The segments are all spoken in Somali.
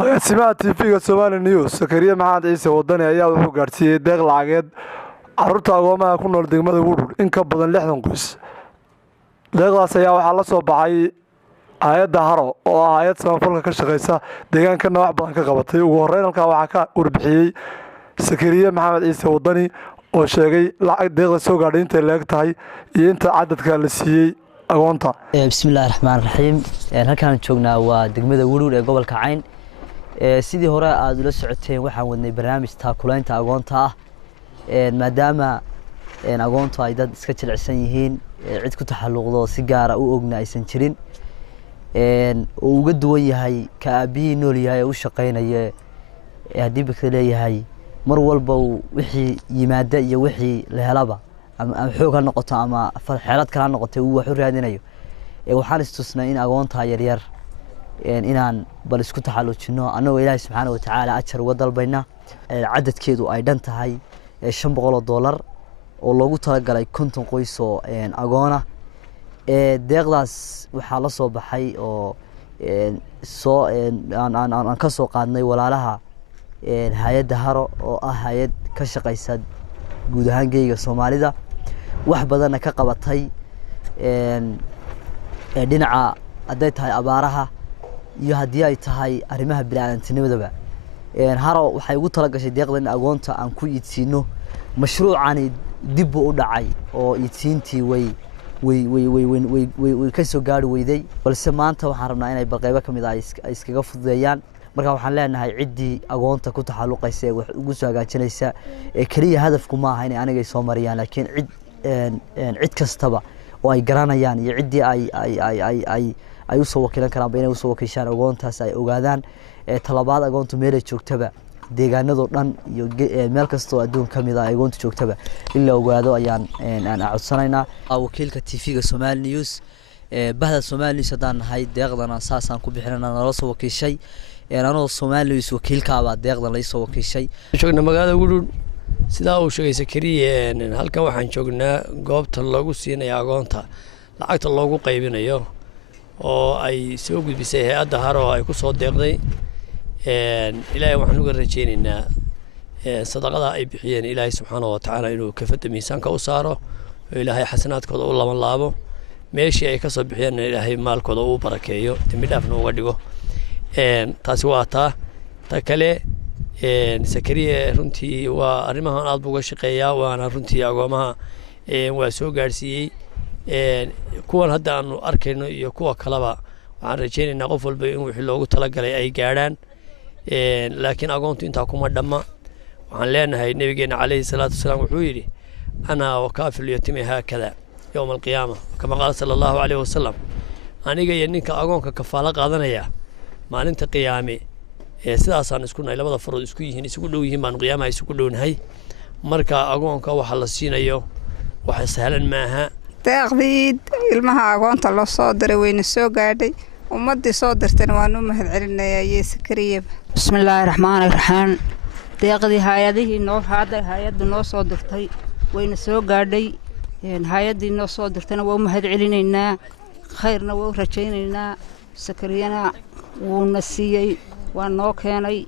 agaasimaha TV-ga Somali News Sakariya Maxamed Ciise Wadani ayaa wuxuu gaarsiiyay deeq lacageed carruurta agoomaha ku nool degmada Woodwood in ka badan 60 qoys. Deeqdaas ayaa waxaa la soo baxay hay'adda Haro oo ah hay'ad samafalka ka shaqeysa deegaankana wax badan ka qabatay. Ugu horreyn halkaa waxaa ka warbixiyay Sakariya Maxamed Ciise Wadani oo sheegay lacag deeqda soo gaadhay inta leeg tahay iyo inta cadadka la siiyay agoonta. Bismillahir Rahmaanir Rahiim. Halkaan joognaa waa degmada Woodwood ee gobolka Cayn. sidii hore aad ula socoteen waxaan wadnay barnaamij taakulaynta agoonta ah maadaama agoontu ay dad iska jilicsan yihiin cid ku taxalluqdo si gaar ah u ogna aysan jirin oo uga duwan yahay ka aabihii nool yahay oo u shaqeynaya haddii baka leeyahay mar walba wixii yimaada iyo wixii la helaba ama xoog ha noqoto ama xeelad kale ha noqotay uu wax u raadinayo waxaan istusnay in agoonta yaryar inaan bal isku taxalluujino anagoo Ilaahay subxaanahu wa ta'aala ajar uga dalbayna cadadkeedu ay dhan tahay $500 oo loogu talagalay 50 qoys oo agoona deeqdaas waxaa la soo baxay oo aan ka soo qaadnay walaalaha hay'adda Haro oo ah hay'ad ka shaqeysa guud ahaan geeyiga Soomaalida wax badan ka qabatay dhinaca haday tahay abaaraha iyo hadii ay tahay arimaha bini'aadamnimadaba Haro waxay ugu talagashay deeqdan agoonta aan ku iidsiino mashruucani dib u dhacay oo iidsiintii way ka soo gaari weyday balse maanta waxaan rabnaa inay balqeybo kamid ah iskaga fududeeyaan marka waxaan leenahay cidii agoonta ku taxalluqaysa ee wax ugu soo hagaajinaysa kaliya hadafku ma aha in aniga soo mariyaan laakiin cid kastaba oo ay garanayaan iyo cidii ay u soo wakiilan karaan inay u soo wakiishaan agoontaas ay ogaadaan talabaad agoontu meel ay joogtaba deegaanado dhan iyo meel kasto adduunka kamid ah agoontu joogtaba illa ogaado ayaan codsanaynaa wakiilka TV-ga Somali News bahda Somali News hadaan nahay deeqdan asaasan ku bixinana nala soo wakiishay anoo Somali News wakiilkaaba deeqdan la soo wakiishay joogna magaalada Woodwood sida uu sheegay Sakariya halkan waxaan joognaa goobta lagu siinayo agoonta lacagta loogu qaybinayo oo ay soo gudbisay hay'adda Haro ay ku soo deeqday Ilaahay waxaan uga rajaynaynaa sadaqada ay bixiyeen Ilaahay subxaanahu wa ta'aala inuu kafada miisaanka u saaro Ilaahay xasanaadkooda u laban laabo meeshii ay ka soo bixiyeen Ilaahay maalkooda u barakeeyo dambi dhaafna uga dhigo taasi waa ta kale Sakariya runtii waa arimahan aad buu uga shaqeeyaa waana runtii agoomaha waa soo gaarsiiyay kuwan hadda aanu arkayno iyo kuwa kaleba waxaan rajaynaynaa qof walba in wixii loogu talagalay ay gaaraan laakiin agoontu inta kuma dhamma waxaan leenahay nabigeena kaleey salaatu wasalaam wuxuu yiri ana wakaafil yatimi haakada yawm alqiyaama kama qaal sallallahu alayhi wasallam aniga iyo ninka agoonka kafaala qaadanaya maalinta qiyaame sidaasaan isku nahay labada farood isku yihiin isugu dhow yihiin baan qiyaamaha isugu dhownahay marka agoonka waxa la siinayo wax sahlan maaha deeqdii ilmaha agoonta loo soo diray wayna soo gaadhay ummadii soo dirtayna waan u mahad celinayaa Sakariya Bismillahir Rahmaanir Rahiim deeqdii hay'addu noo soo dirtay wayna soo gaadhay hay'adii noo soo dirtayna waa u mahad celinaynaa khayrna waa u rajaynaynaa Sakariyana wuuna siiyay waa noo keenay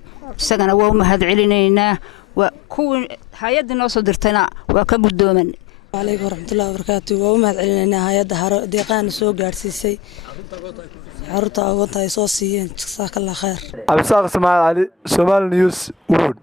isagana waa u mahad celinaynaa kuwii hay'adii noo soo dirtayna waa ka gudooman عليكم ورحمة الله وبركاته ومهد علينا هيدا هارو ديقان سو غارسيسay carruurta agoonta ay soo siiyeen jazakallahu khair Absaaq Ismaaciil Ali Somali News Woodwood